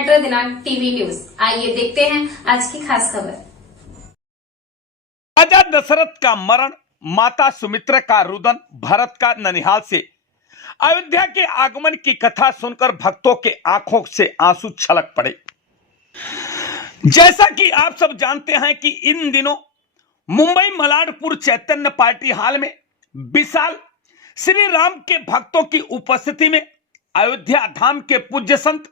Metro दिनांक TV news. आइए देखते हैं आज की खास खबर। राजा दशरथ का मरण, माता सुमित्रा का रुदन, भरत का ननिहाल से अयोध्या के आगमन की कथा सुनकर भक्तों के आंखों से आंसू छलक पड़े। जैसा कि आप सब जानते हैं कि इन दिनों मुंबई मलाडपुर चैतन्य पार्टी हॉल में विशाल श्री राम के भक्तों की उपस्थिति में अयोध्या धाम के पूज्य संत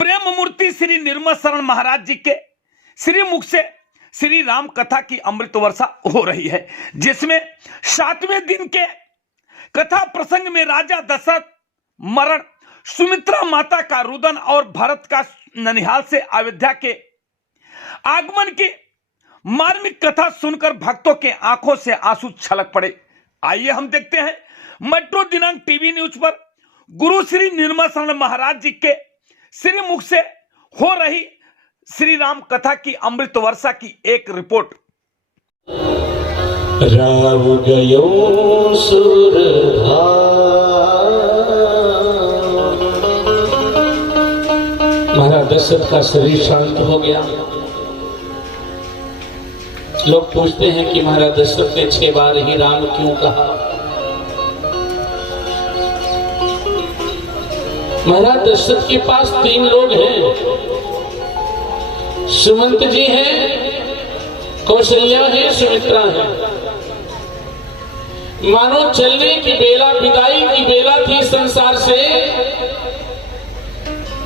प्रेम मूर्ति श्री निर्मल शरण महाराज जी के श्री मुख से श्री राम कथा की अमृत वर्षा हो रही है, जिसमें 7वें दिन के कथा प्रसंग में राजा दशरथ मरण, सुमित्रा माता का रुदन और भरत का ननिहाल से अयोध्या के आगमन की मार्मिक कथा सुनकर भक्तों के आंखों से आंसू छलक पड़े। आइए हम देखते हैं मेट्रो दिनांक टीवी न्यूज पर गुरु श्री निर्मल शरण महाराज जी के श्री मुख से हो रही श्री राम कथा की अमृत वर्षा की एक रिपोर्ट। राम गयो सुरधाम, महाराज दशरथ का शरीर शांत हो गया। लोग पूछते हैं कि महाराज दशरथ ने 6 बार ही राम क्यों कहा। महाराज दशरथ के पास 3 लोग हैं, सुमंत जी हैं, कौशल्या है, सुमित्रा है। मानो चलने की बेला, विदाई की बेला थी संसार से,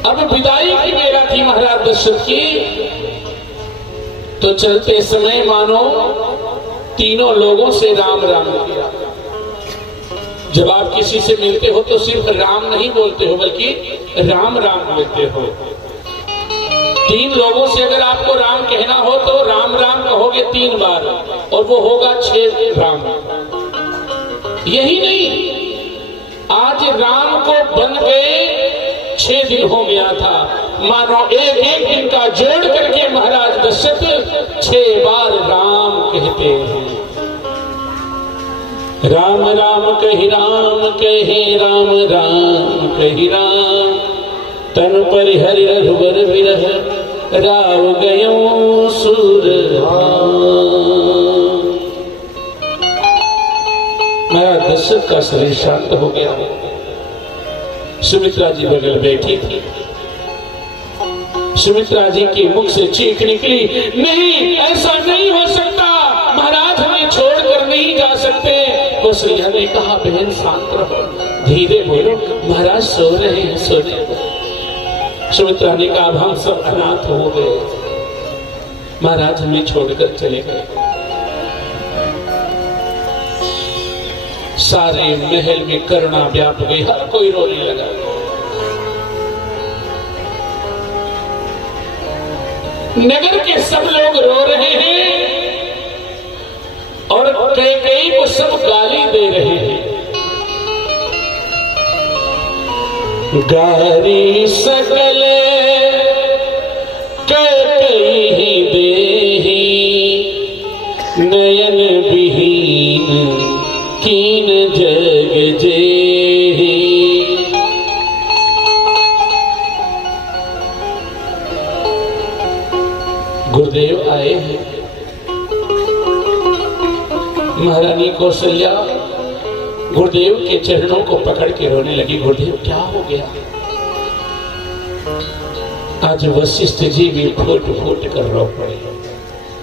अब विदाई की बेला थी महाराज दशरथ की। तो चलते समय मानो तीनों लोगों से राम राम किया। जब आप किसी से मिलते हो तो सिर्फ राम नहीं बोलते हो, बल्कि राम राम बोलते हो। 3 लोगों से अगर आपको राम कहना हो तो राम राम कहोगे 3 बार, और वो होगा 6 राम। यही नहीं, आज राम को बन गए 6 दिन हो गया था। मानो एक दिन का जोड़ करके महाराज दशरथ 6 बार राम कहते हैं। राम राम कही राम कहे, राम राम कही राम, तन परिहरि रघुबर विरह, राव गयो सुरधाम। महाराज दशरथ का शरीर शांत हो गया। सुमित्रा जी बगल बैठी थी। सुमित्रा जी के मुख से चीख निकली, नहीं, ऐसा नहीं हो सकता, महाराज हमें छोड़कर नहीं जा सकते। कौशल्या ने कहा, बहन शांत रहो, धीरे बोलो, महाराज सो रहे हैं, सो रहे हैं। सुमित्रा ने कहा, हम सब अनाथ हो गए, महाराज हमें छोड़कर चले गए। सारे महल में करुणा व्याप गई, हर कोई रोने लगा। नगर के सब लोग रो रहे हैं और कई को सब गाली दे रहे हैं। गारी सकल कई देही, नयन विहीन कीन जग जेही। गुरुदेव आए हैं। महारानी कौशल्या गुरुदेव के चरणों को पकड़ के रोने लगी। गुरुदेव क्या हो गया? आज वशिष्ठ जी भी फूट फूट कर रो पड़े।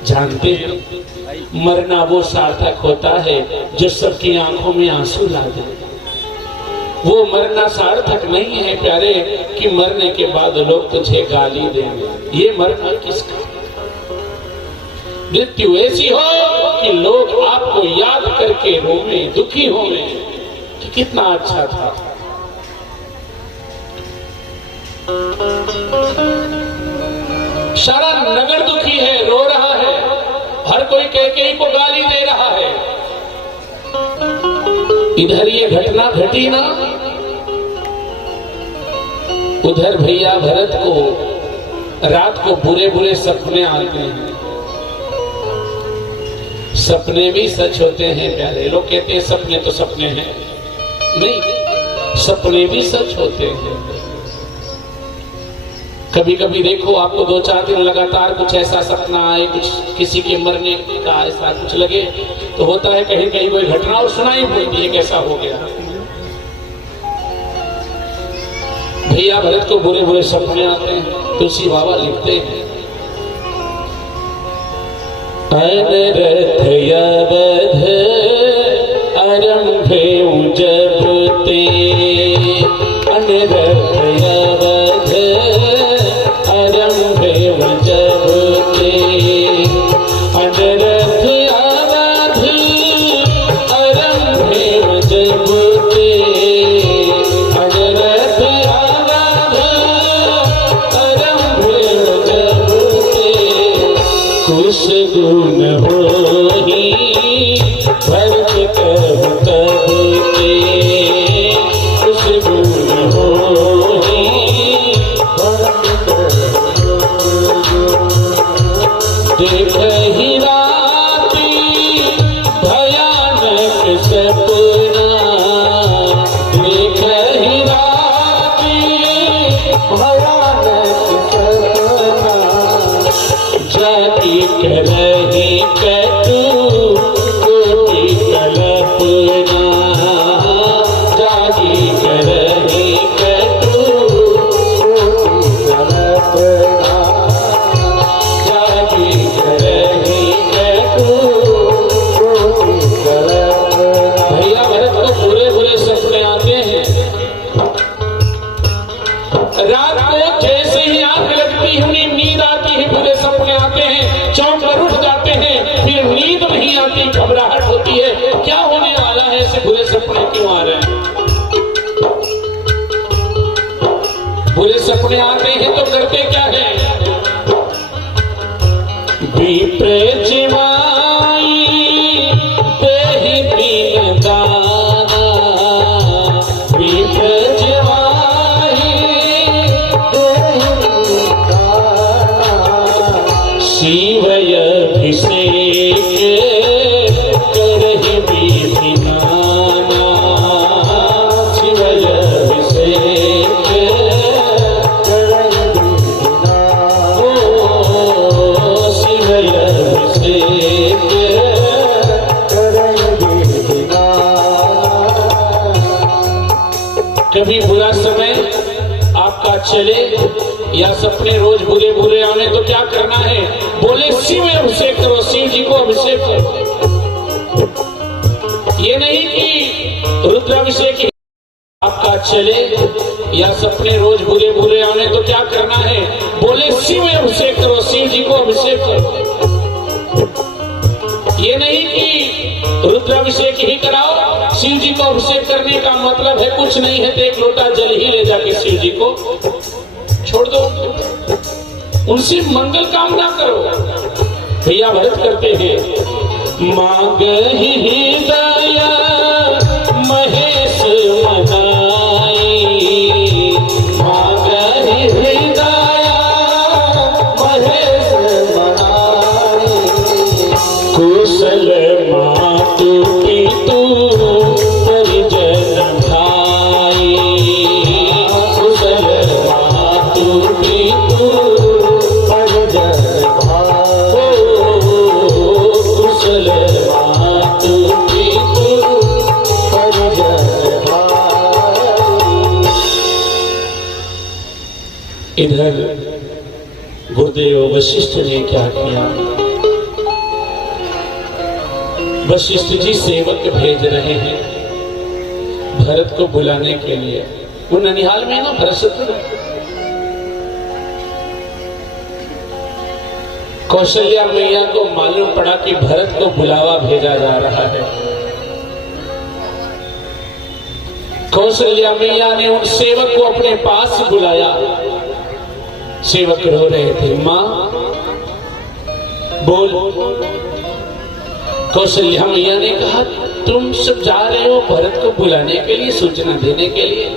जानते हैं, मरना वो सार्थक होता है जो सबकी आंखों में आंसू ला दे। वो मरना सार्थक नहीं है प्यारे कि मरने के बाद लोग तुझे गाली देंगे। ये मरना किसका? मृत्यु ऐसी हो कि लोग आपको याद करके रोवे, दुखी होवे कि कितना अच्छा था। सारा नगर दुखी है, रो रहा है, हर कोई कैकेयी को गाली दे रहा है। इधर ये घटना घटी ना, उधर भैया भरत को रात को बुरे बुरे सपने आते हैं। सपने भी सच होते हैं प्यारे। लोग कहते हैं सपने तो सपने हैं, नहीं, सपने भी सच होते हैं। कभी कभी देखो आपको 2-4 दिन लगातार कुछ ऐसा सपना आए, कुछ किसी के मरने का ऐसा कुछ लगे, तो होता है कहीं कहीं कोई घटना और सुनाई पड़ती है कैसा हो गया। भैया भरत को बुरे बुरे सपने आते हैं। तुलसी बाबा लिखते हैं, अनरथ अवध आरंभे जब ते, अनरथ अवध आरंभे जब ते, अनरथ अवध आरंभे जब ते, अनरथ अवध आरंभे जब ते, कुश गुण होहि भरत कहु तब ते, कुश गुण होहि भरत देखहि राति भयानक सपना, देखहि राति भयानक सपना, जाति करहि कटु कोटि कल्पना, जाति करहि कटु कोटि कल्पना, जाति करहि कटु कोटि कल्पना। भैया भरत को बुरे बुरे सपने आते हैं। रात को जैसे ही आंख लगती है उन्हें नींद आती है, बुरे सपने आते हैं, चौंक कर उठ जाते हैं, फिर नींद नहीं आती, घबराहट होती है, क्या होने वाला है, ऐसे बुरे सपने क्यों आ रहे हैं। बुरे सपने आते हैं तो करते क्या है, विप्र जिवाई देहि दीन दाना, विप्र जिवाई देहि दीन दाना, शिवय अभिषेक करहि विधि नाना, शिवय अभिषेक करहि विधि नाना, ओ शिवय अभिषेक करहि विधि नाना। कभी बुरा समय आपका चले या सपने रोज बुरे बुरे आने तो क्या करना है, बोले शिव अभिषेक करो, शिव जी को अभिषेक करो। ये नहीं कि रुद्राभिषेक आपका चले या सपने रोज बुरे बुरे आने तो क्या करना है, बोले शिव अभिषेक करो, शिव जी को अभिषेक करो। ये नहीं कि रुद्राभिषेक ही कराओ, शिव जी को अभिषेक करने का मतलब है कुछ नहीं है तो एक लोटा जल ही ले जाके शिव जी को छोड़ दो, उनसे मंगल कामना करो। भैया भरत करते हैं, मांगहि हृदय महेश मनाई, मांगहि हृदय महेश मनाई, कुशल मातु पितु परिजन भाई, कुशल मातु पितु परिजन भाई, कुशल मातु पितु परिजन भाई। इधर गुरुदेव वशिष्ठ ने क्या किया, वशिष्ठ जी सेवक भेज रहे हैं भरत को बुलाने के लिए। वो ननिहाल में ना भरत, कौशल्या मैया को मालूम पड़ा कि भरत को बुलावा भेजा जा रहा है। कौशल्या मैया ने उन सेवक को अपने पास बुलाया। सेवक रो रहे थे, मां बोल। कौशल्या मैया ने कहा, तुम सब जा रहे हो भरत को बुलाने के लिए, सूचना देने के लिए?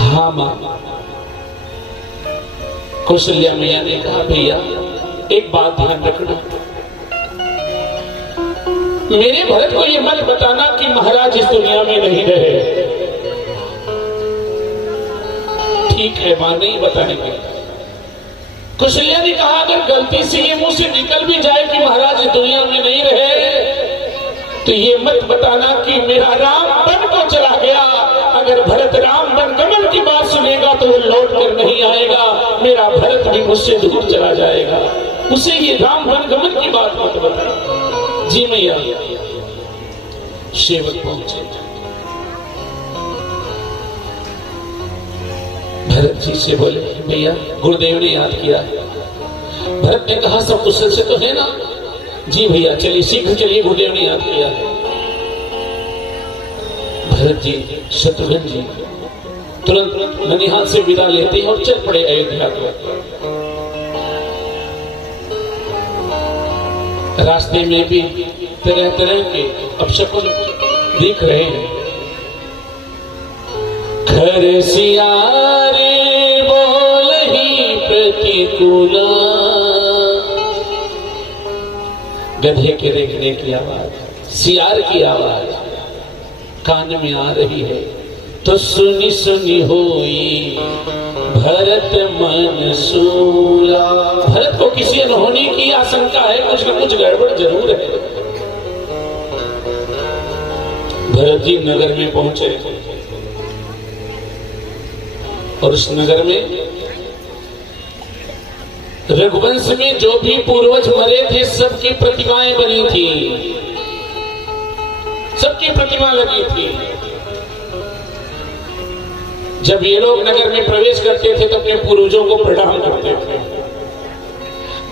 हाँ मां। कौशल्या मैया ने कहा, भैया एक बात ध्यान रखना, मेरे भरत को यह मत बताना कि महाराज इस दुनिया में नहीं रहे। ठीक है मां, नहीं बताएंगे। कुशल्या ने कहा अगर गलती से ये मुंह से निकल भी जाए कि महाराज दुनिया में नहीं रहे, तो ये मत बताना कि मेरा राम वन को चला गया। अगर भरत राम वनगमन की बात सुनेगा तो वो लौट कर नहीं आएगा, मेरा भरत भी मुझसे दूर चला जाएगा। उसे ये राम वनगमन की बात मत बता। जी मैया। सेवक पहुंचे, भरत जी से बोले भैया गुरुदेव ने याद किया। भरत ने कहा सब कुशल से तो है ना? जी भैया चलिए, शीघ्र चलिए, गुरुदेव ने याद किया है। भरत जी, शत्रुघ्न जी तुरंत ननिहाल से विदा लेते हैं और चल पड़े अयोध्या को। रास्ते में भी तरह तरह के अपशकुन दिख रहे हैं। खर सियारे बोलहि प्रतिकूला, गधे के रेंगने की आवाज, सियार की आवाज कान में आ रही है। तो सुनी सुनी होई भरत मन सूला। भरत को किसी अनहोनी की आशंका है, कुछ न कुछ गड़बड़ जरूर है। भरत जी नगर में पहुंचे और उस नगर में रघुवंश में जो भी पूर्वज मरे थे सबकी प्रतिमाएं बनी थी, सबकी प्रतिमा लगी थी। जब ये लोग नगर में प्रवेश करते थे तो अपने पूर्वजों को प्रणाम करते थे।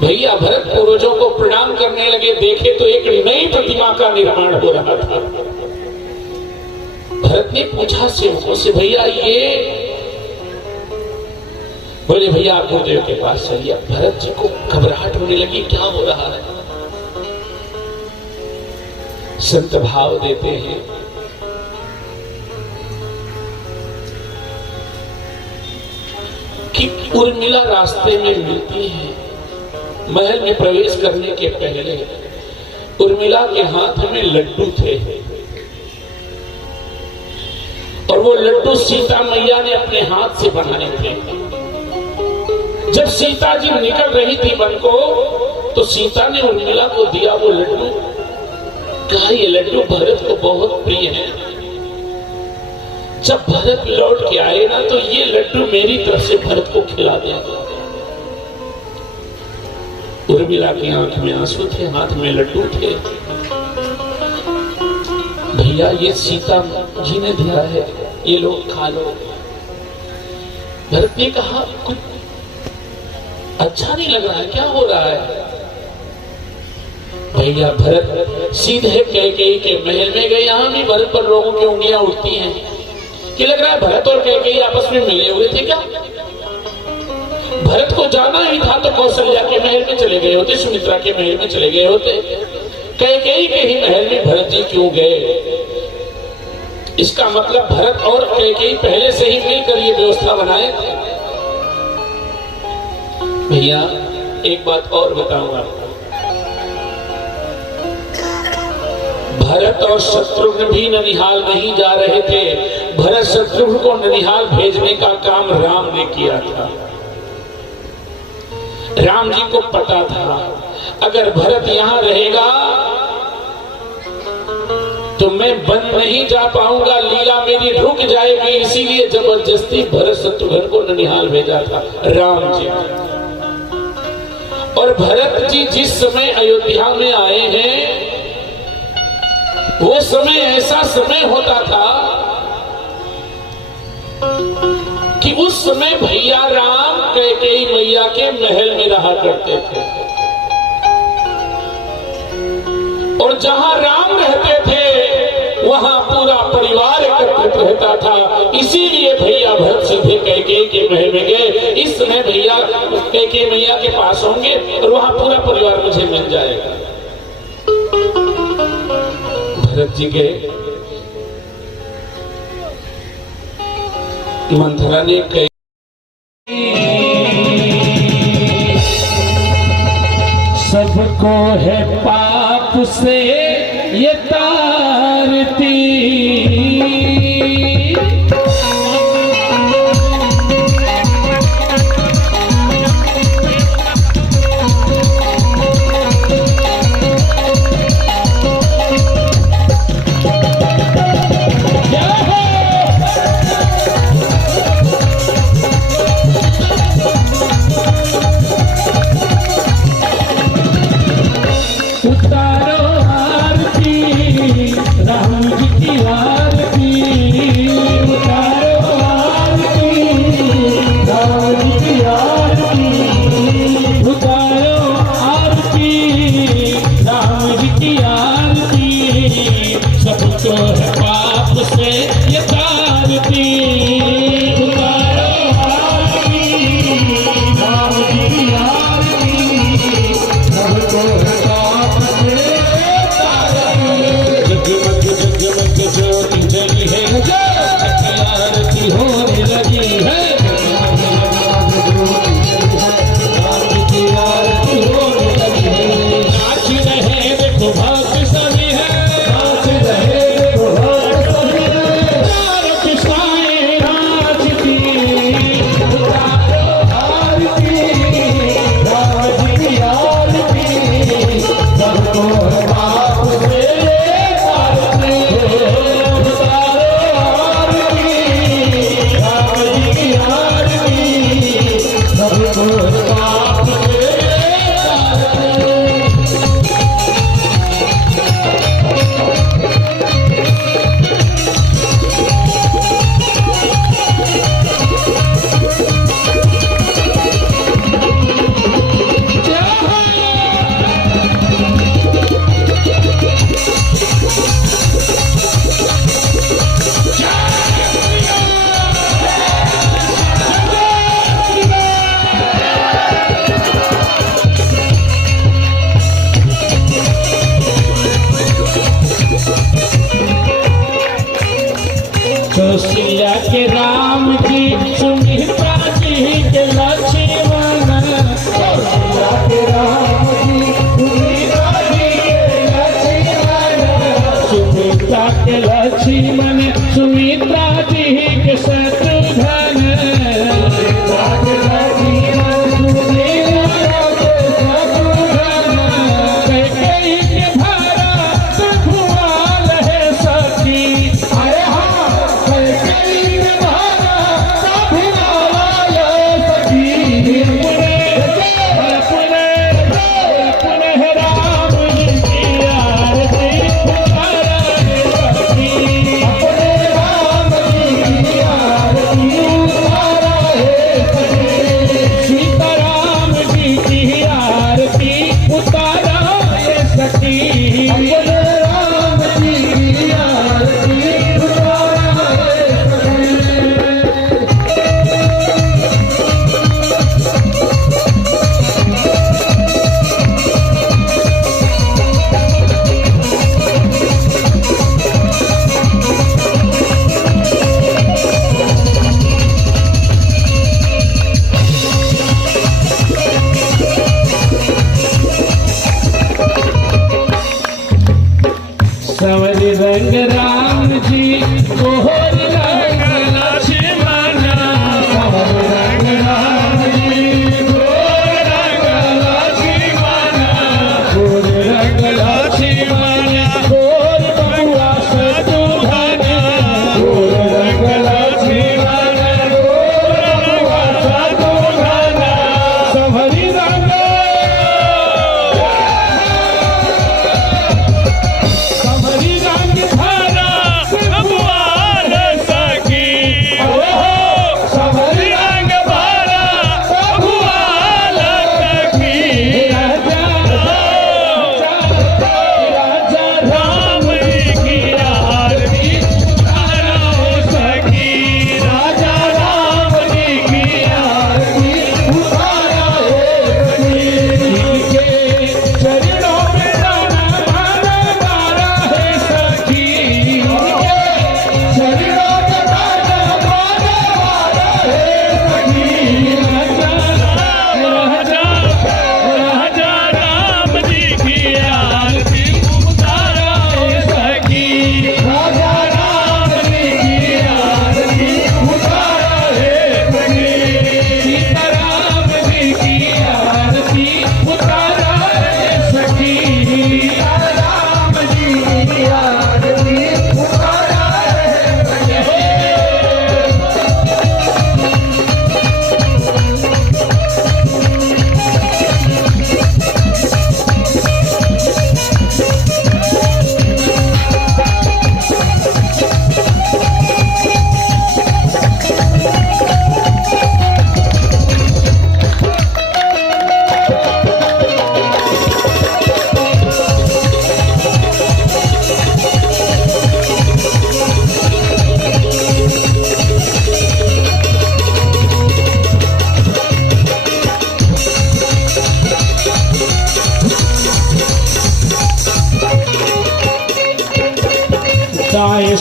भैया भरत पूर्वजों को प्रणाम करने लगे, देखे तो एक नई प्रतिमा का निर्माण हो रहा था। भरत ने पूछा सेवकों से भैया ये, बोले भैया आप गुरुदेव के पास चलिए। भरत जी को घबराहट होने लगी, क्या हो रहा है? संत भाव देते हैं कि उर्मिला रास्ते में मिलती है। महल में प्रवेश करने के पहले उर्मिला के हाथ में लड्डू थे और वो लड्डू सीता मैया ने अपने हाथ से बनाए थे। जब सीता जी निकल रही थी वन को तो सीता ने उर्मिला को दिया वो लड्डू, कहा ये लड्डू भरत को बहुत प्रिय है। जब भरत लौट के आए ना तो ये लड्डू मेरी तरफ से भरत को खिला देगा। उर्मिला की आंख में आंसू थे, हाथ में लड्डू थे। भैया ये सीता जी ने दिया है, ये लोग खा लो। भरत ने कहा कुछ अच्छा नहीं लग रहा है, क्या हो रहा है? भैया भरत सीधे कैकेयी के महल में गए। यहां भी भरत पर लोगों की उंगलियां उठती हैं कि लग रहा है भरत और कैकेयी आपस में मिले हुए थे क्या? भरत को जाना ही था तो कौशल्या के महल में चले गए होते, सुमित्रा के महल में चले गए होते। कैकेयी के ही महल में भरत जी क्यों गए? इसका मतलब भरत और कैकेयी पहले से ही मिलकर ये व्यवस्था बनाए थे। भैया एक बात और बताऊंगा, भरत और शत्रुघ्न भी ननिहाल नहीं जा रहे थे। भरत शत्रुघ्न को ननिहाल भेजने का काम राम ने किया था। राम जी को पता था अगर भरत यहां रहेगा तो मैं वन नहीं जा पाऊंगा, लीला मेरी रुक जाएगी। इसीलिए जबरदस्ती भरत शत्रुघ्न को ननिहाल भेजा था राम जी। और भरत जी जिस समय अयोध्या में आए हैं वो समय ऐसा समय होता था कि उस समय भैया राम कैकेयी मैया के महल में रहा करते थे। और जहां राम रहते थे वहां पूरा परिवार एकत्रित रहता था। इसीलिए भैया भरत सीधे कैकेयी के महल में गए। इस समय भैया कैकेयी मैया के पास होंगे और वहां पूरा परिवार मुझे मिल जाएगा। भरत जी गए। मंथरा ने कही सबको है पाप से ये तारती,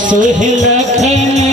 सोहे लखन